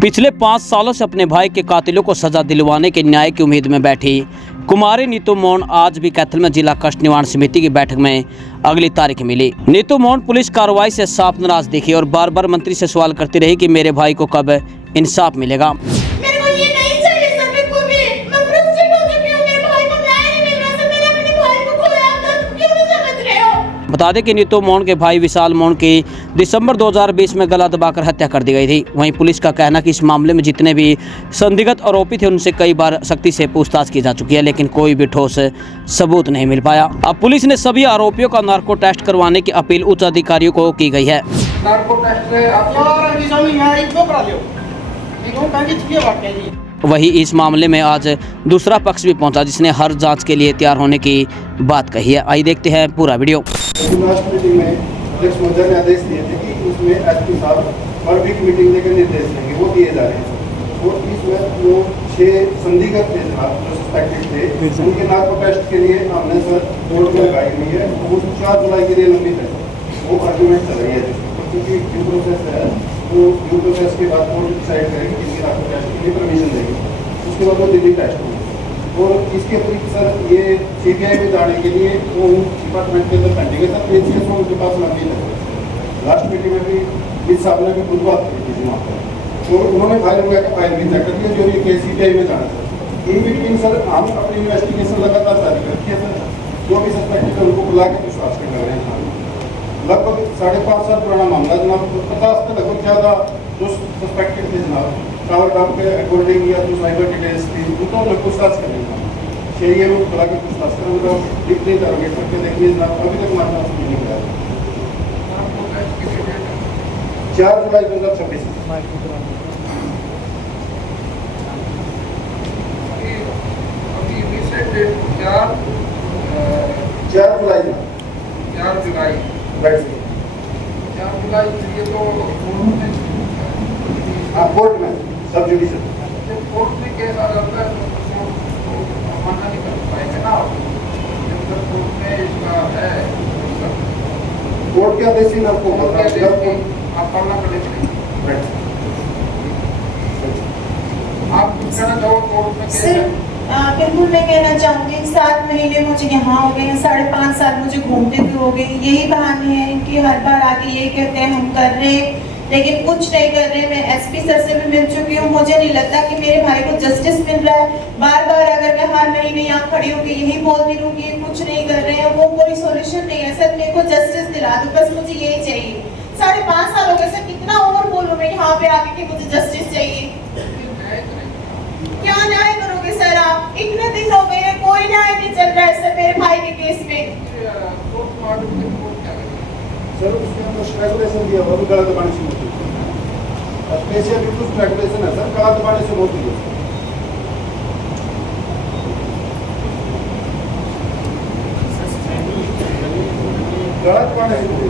पिछले 5 सालों से अपने भाई के कातिलों को सजा दिलवाने के न्याय की उम्मीद में बैठी कुमारी नीतू मोहन आज भी कैथल में जिला कष्ट निवारण समिति की बैठक में अगली तारीख मिली। नीतू मोहन पुलिस कार्रवाई से साफ नाराज दिखी और बार बार मंत्री से सवाल करती रही कि मेरे भाई को कब इंसाफ मिलेगा। बता दें कि नीतू मोहन के भाई विशाल मोहन की दिसंबर 2020 में गला दबाकर हत्या कर दी गई थी। वहीं पुलिस का कहना कि इस मामले में जितने भी संदिग्ध आरोपी थे उनसे कई बार सख्ती से पूछताछ की जा चुकी है, लेकिन कोई भी ठोस सबूत नहीं मिल पाया। अब पुलिस ने सभी आरोपियों का नार्को टेस्ट करवाने की अपील उच्च अधिकारियों को की गई है। वहीं इस मामले में आज दूसरा पक्ष भी पहुंचा, जिसने हर जांच के लिए तैयार होने की बात कही है। आइए देखते हैं पूरा वीडियो। लास्ट मीटिंग में अध्यक्ष महोदय ने आदेश दिए थे कि उसमें एसपी साहब हर वीक मीटिंग लेकर निर्देश देंगे, वो दिए जा रहे हैं। और इसमें जो 6 संदिग्ध थे जनाब, जो सस्पेक्टेड थे, उनके नार्को टेस्ट के लिए हमने सर कोर्ट में लगाई हुई है। वो 4 जुलाई के लिए लंबित है, वो आर्गूमेंट चल रही है क्योंकि ड्यू प्रोसेस है। वो ड्यू प्रोसेस के बाद कोर्ट डिसाइड करेगी किसी नार्को टेस्ट के लिए परमिशन देगी, उसके बाद वो दिल्ली टेस्ट होगी। और इसके अतिरिक्त सर ये सीबीआई में जाने के लिए वो डिपार्टमेंट के अंदर पेंडिंग है सर। एसीएस उनके पास लंबी है। लास्ट मीटिंग में भी इस साहब ने भी खुद बात की थी वहाँ पर, तो उन्होंने फाइल हुआ कि फाइल भी चेक कर दिया जो ये केस सीबीआई में जाना सर। इन बिटवीन सर हम अपनी इन्वेस्टिगेशन लगातार जारी रखी है सर। जो भी सस्पेक्टेड है उनको बुला के पूछताछ कर रहे हैं। लगभग 5.5 साल पुराना मामला जनाब, 50 से लगभग ज़्यादा जो सस्पेक्टेड थे जनाब, टावर डाउन के अकॉर्डिंग या जो साइबर डिटेल्स थी उनको लोग पूछताछ करेंगे। चाहिए वो बुला के पूछताछ करें, उनको डिप्टी इंटरोगेट करके देखिए जनाब। अभी तक हमारे पास नहीं निकला है। 4 जुलाई 2026 4 जुलाई ये तो कोर्ट में सब जुडिशियल कोर्ट में केस आ जाता है तो मानना नहीं कर पाएंगे ना। जब कोर्ट में इसका है कोर्ट के आदेश ही आपको आप पालना करेंगे। आप कहना चाहो कोर्ट में केस बिल्कुल मैं कहना चाहूँगी 7 महीने मुझे यहाँ हो गए, 5.5 साल मुझे घूमते भी हो गए। यही बहाने हैं कि हर बार आके ये कहते हैं हम कर रहे हैं लेकिन कुछ नहीं कर रहे। मैं एसपी सर से भी मिल चुकी हूँ, मुझे नहीं लगता कि मेरे भाई को जस्टिस मिल रहा है। बार बार अगर मैं हर महीने यहाँ खड़ी होकर यही बोलती रहूँ कि कुछ नहीं कर रहे हैं, वो कोई सोल्यूशन नहीं है सर। मेरे को जस्टिस दिला दो, बस मुझे यही चाहिए। 5.5 साल हो गए सर, कितना और बोलूँ मैं यहाँ पे आके कि मुझे जस्टिस चाहिए। क्या न्याय करोगे सर आप? इतने दिन हो गए हैं, कोई न्याय नहीं चल रहा है सर मेरे भाई के केस में। सर उसके अंदर स्ट्रैंगुलेशन दिया हुआ, गला दबाने से मौत हुई। स्पेशल बिल्कुल स्ट्रैंगुलेशन है सर, गला दबाने से मौत हुई है। गला दबाने से मौत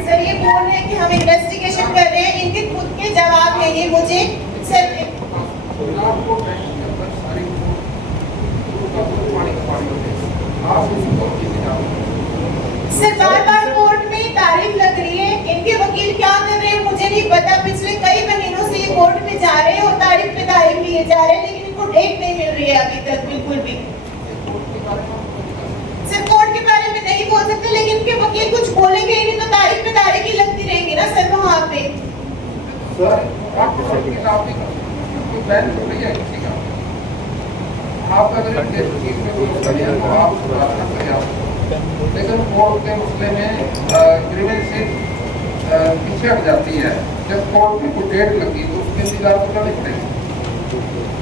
सर ये बोल रहे हैं कि हम इन्वेस्टिगेशन कर रहे हैं, इनके खुद के जवाब है ये मुझे सर। सर बार बार कोर्ट में तारीफ लग रही है, इनके वकील क्या कर रहे हैं मुझे नहीं पता। पिछले कई महीनों से ये कोर्ट में जा रहे हैं और तारीफ पे तारीफ लिए जा रहे हैं, लेकिन इनको डेट नहीं मिल रही है अभी तक बिल्कुल भी। सर कोर्ट के बारे में नहीं बोल सकते, लेकिन इनके वकील कुछ बोलेंगे ही नहीं तो तारीफ पे तारीफ ही लगती रहेंगी ना सर वहाँ पे। लेकिन कोर्ट के मसले में ग्रीवेंस पीछे हट जाती है। जब कोर्ट में कोई डेट लगी तो उसके इंतजार को क्या लिखते हैं?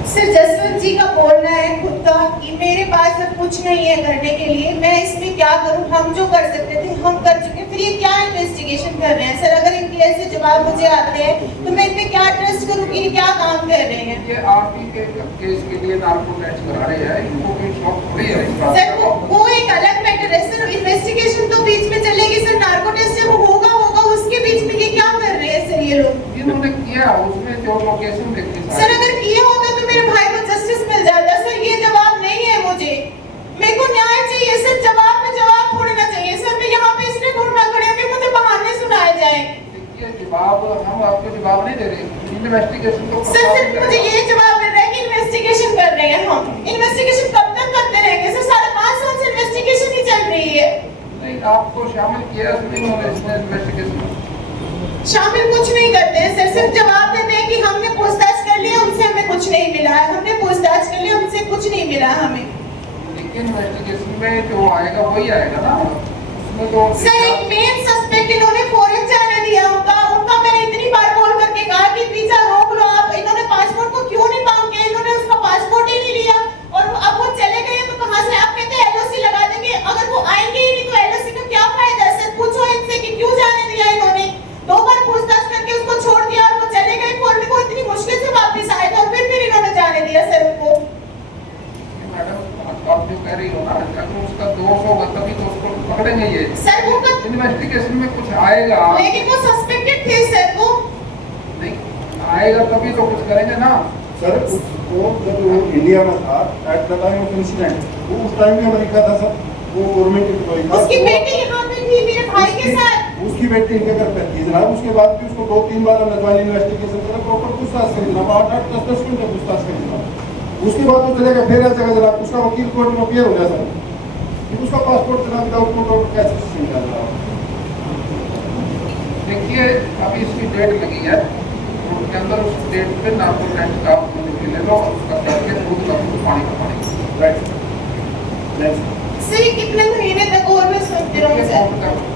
सर जसवंत जी का बोलना है खुद का कि मेरे पास सब कुछ नहीं है करने के लिए, मैं इसमें क्या करूं? हम जो कर सकते थे हम कर चुके, फिर ये क्या इन्वेस्टिगेशन कर रहे हैं सर? अगर इनके ऐसे जवाब मुझे आते हैं तो मैं इन पे क्या ट्रस्ट करूं कि ये क्या काम कर रहे हैं? ये आरटी के केस के लिए नार्को टेस्ट करा रहे हैं, इनको कोई शौक थोड़ी है इस बात सर वो एक अलग मैटर है सर। इन्वेस्टिगेशन तो बीच में चलेगी सर, नार्को टेस्ट जब होगा उसके बीच में ये क्या कर रहे हैं सर ये लोग? जिन्होंने किया उसमें जो लोकेशन देखी सर अगर किया होता तो मेरे भाई को जस्टिस मिला हमें। लेकिन इन्वेस्टिगेशन में जो आएगा वही आएगा ना, उसमें तो सर एक मेन सस्पेक्ट इन्होंने फॉरेन जाने दिया, उनका मैंने इतनी बार कॉल करके कहा कि वीजा रोक लो आप, इन्होंने पासपोर्ट को क्यों नहीं मांग किया, इन्होंने उसका पासपोर्ट ही नहीं लिया और अब वो चले गए तो कहां से आप कहते हैं एलओसी लगा देंगे, अगर वो आएंगे ही नहीं तो एलओसी का क्या फायदा है सर? पूछो इनसे कि क्यों जाने दिया इन्होंने, 2 बार पूछताछ करके उसको छोड़ दिया और वो चले गए, फॉरेन को इतनी मुश्किल से वापस आए थे और फिर इन्होंने जाने दिया सर उनको। मैडम आप जो कह रही हो ना, अगर उसका दोष होगा तभी तो उसको पकड़ेंगे ये सर वो इन्वेस्टिगेशन में कुछ आएगा, लेकिन वो सस्पेक्टेड थे सर, वो नहीं आएगा तभी तो कुछ करेंगे ना सर। उसको जब वो इंडिया में था at the time of incident, वो उस टाइम में अमेरिका था सर, वो गवर्नमेंट एम्प्लॉय था। उसकी बेटी यहाँ पे थी मेरे भाई के साथ, उसकी बेटी इनके घर पे थी जनाब। उसके बाद भी उसको 2-3 बार नजवानी इन्वेस्टिगेशन करा, प्रॉपर पूछताछ करी जनाब, 8-8, 10-10 घंटे पूछताछ करी जनाब। उसके बाद वो चलेगा फिर ऐसा जनाब, उसका वकील कोर्ट में अपियर हो गया सर कि उसका पासपोर्ट जनाब विदाउट कोर्ट ऑर्डर कैसे मिल जाएगा। देखिए अभी इसकी डेट लगी है, उसके अंदर उस डेट पे नार्को टेस्ट का ले लो और उसका करके दूध का दूध पानी का पानी। राइट नेक्स्ट सर ये कितने महीने तक और मैं सुनती रहूं सर?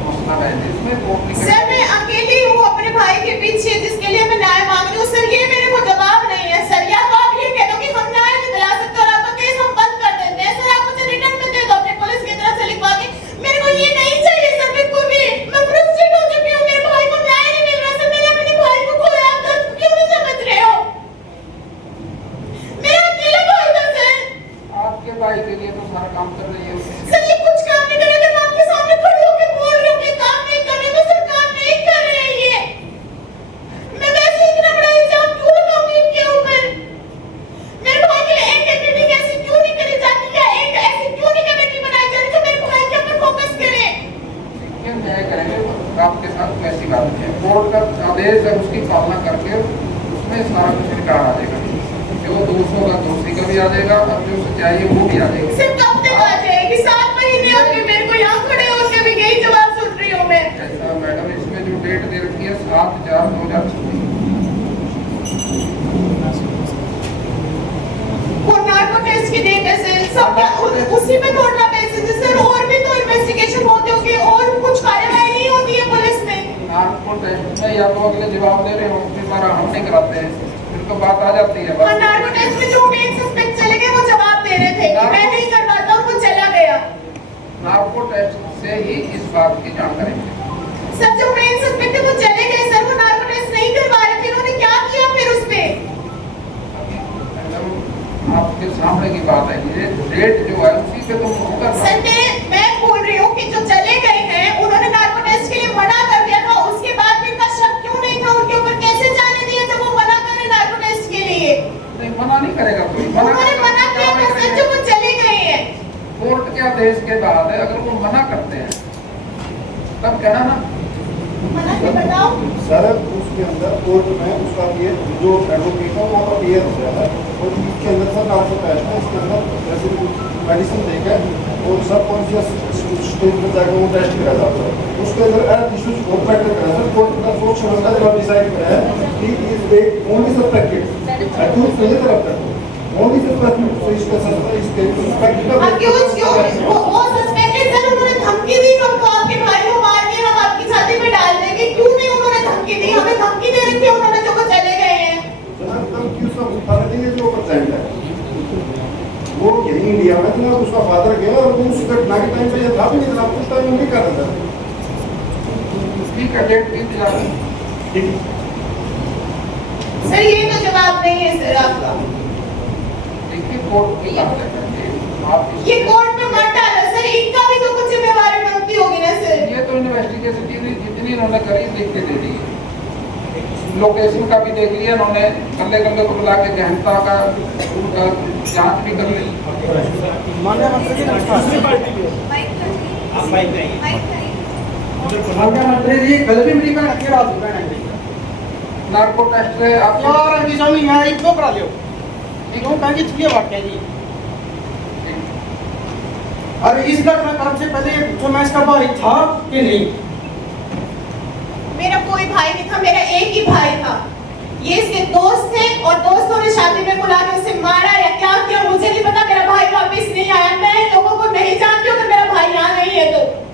मसला है इसमें कोर्ट सर मैं अकेली हूँ अपने भाई के पीछे जिसके लिए मैं न्याय मांग रही हूँ सर, ये मेरे को जवाब नहीं है सर। या तो आप ये कह दो कि हम न्याय नहीं दिला सकते और आपका केस हम बंद कर देते हैं सर, आप मुझे रिटर्न में दे दो अपने पुलिस की तरफ से लिखवा के, मेरे को ये नहीं चाहिए सर बिल्कुल भी। मैं फ्रस्ट्रेट हो चुकी हूँ, मेरे भाई को न्याय नहीं मिल रहा सर, मैंने अपने भाई को खोया, आप दर्द क्यों नहीं समझ रहे हो? मेरा अकेला भाई था सर। आपके भाई के लिए तो सारा काम कर रही है सर ये कुछ काम नहीं कर रहे, मैं आपके सामने खड़ी होकर बोल रही हूँ कि काम नहीं कर रहे तो सर काम नहीं कर रहे हैं ये। मैं वैसे इतना बड़ा इल्जाम क्यों लगाऊंगी इनके ऊपर? मेरे भाई के लिए एक एक्टिविटी ऐसी क्यों नहीं करी जाती है, एक ऐसी क्यों नहीं कमेटी बनाई जाती जो मेरे भाई के ऊपर फोकस करे? ये न्याय करेंगे आपके साथ, वैसी बात नहीं है। कोर्ट का आदेश है, उसकी पालना करके उसमें सारा कुछ रिकॉर्ड आ जाएगा, जो दोष होगा दोषी का भी आ जाएगा और जो सच्चाई है वो भी आ जाएगी। सर कब तक आ जाएगी? 7 महीने हो गए मेरे को यहाँ खड़े होकर भी यही जवाब सुन रही हूँ मैं। ऐसा मैडम इसमें जो डेट दे रखी है 7/4/2026। वो नार्को टेस्ट की डेट है सर, सब क्या उसी में थोड़ा ना मैसेज है सर? और भी तो इन्वेस्टिगेशन होते होंगे और कुछ कार्रवाई नहीं होती है पुलिस में। नार्को टेस्ट में या तो अगले जवाब दे रहे हो, फिर बारा हम नहीं कराते हैं, फिर तो बात आ जाती है। हाँ नार्को टेस्ट में जो मेन सस्पेक्ट चले गए वो जवाब दे रहे थे कि मैं नहीं करवाता और वो चला गया। नार्को टेस्ट से ही इस बात की जानकारी मिलेगी। सर जो मेन सस्पेक्ट है वो चले गए सर, वो नार्को टेस्ट नहीं करवा रहे थे, उन्होंने क्या किया फिर उसमें? आपके सामने की बात है, ये डेट जो है उसी पे तो मुकर सर मैं बोल रही हूँ कि जो चले गए हैं उन्होंने नार्को टेस्ट के लिए मना कर दिया था, उसके बाद भी इनका शक क्यों नहीं था उनके ऊपर? कैसे जाने दिया जब वो मना करे नार्को टेस्ट के लिए? नहीं, मना नहीं करेगा कोई, उन्होंने मना किया था सर जो वो चले गए हैं। कोर्ट के आदेश के बाद है, अगर वो मना करते हैं तब कहना ना मना के बताओ सर। उसके अंदर कोर्ट में उसका ये जो एडवोकेट है वो अपियर हो गया है और इसके अंदर सर नार्को टेस्ट है, इसके अंदर जैसे मेडिसिन देकर और सब कॉन्शियस स्टेज में जाकर वो टेस्ट किया जाता है, उसके अंदर हेल्थ इश्यूज बहुत मैटर करा सर। कोर्ट का सोच समझना जब डिसाइड करा है कि इज एक ओनली सस्पेक्टेड अक्यूज नहीं तरफ तक ओनली सस्पेक्टेड, तो इसका सर इसके सस्पेक्टेड अक्यूज क्यों वो सस्पेक्टेड सर? उन्होंने धमकी दी हमको, आपके भाई को मार के हम आपकी छाती पे डाल देंगे, क्यों नहीं उन्होंने धमकी दी? हमें धमकी दे रखी है उन्होंने जो वो चले गए हैं। जनाब तब क्यों सब फर्क है जो परसेंट है वो यही इंडिया में जनाब, उसका फादर गया और वो उस घटना के टाइम पे ये था भी नहीं जनाब, उस टाइम नहीं कर रहा था। ठीक है, डेट की इंतजार है। ठीक है सर ये तो जवाब नहीं है सर आपका, देखिए कोर्ट की बात है, आप ये कोर्ट में मत डालो सर, इनका भी तो कुछ जिम्मेवारी बनती होगी ना सर। ये तो इन्वेस्टिगेशन की जितनी इन्होंने करी लिख के दे दी है, लोकेशन का भी देख लिया इन्होंने, गले गले को बुला के गहनता का उनका जांच भी कर ली। नार्को टेस्ट से आप अरे इस घटनाक्रम से पहले जो मैं इसका भाई था कि नहीं? मेरा कोई भाई नहीं था, मेरा एक ही भाई था, ये इसके दोस्त थे और दोस्तों ने शादी में बुला के उसे मारा या क्या किया मुझे नहीं पता, मेरा भाई है तो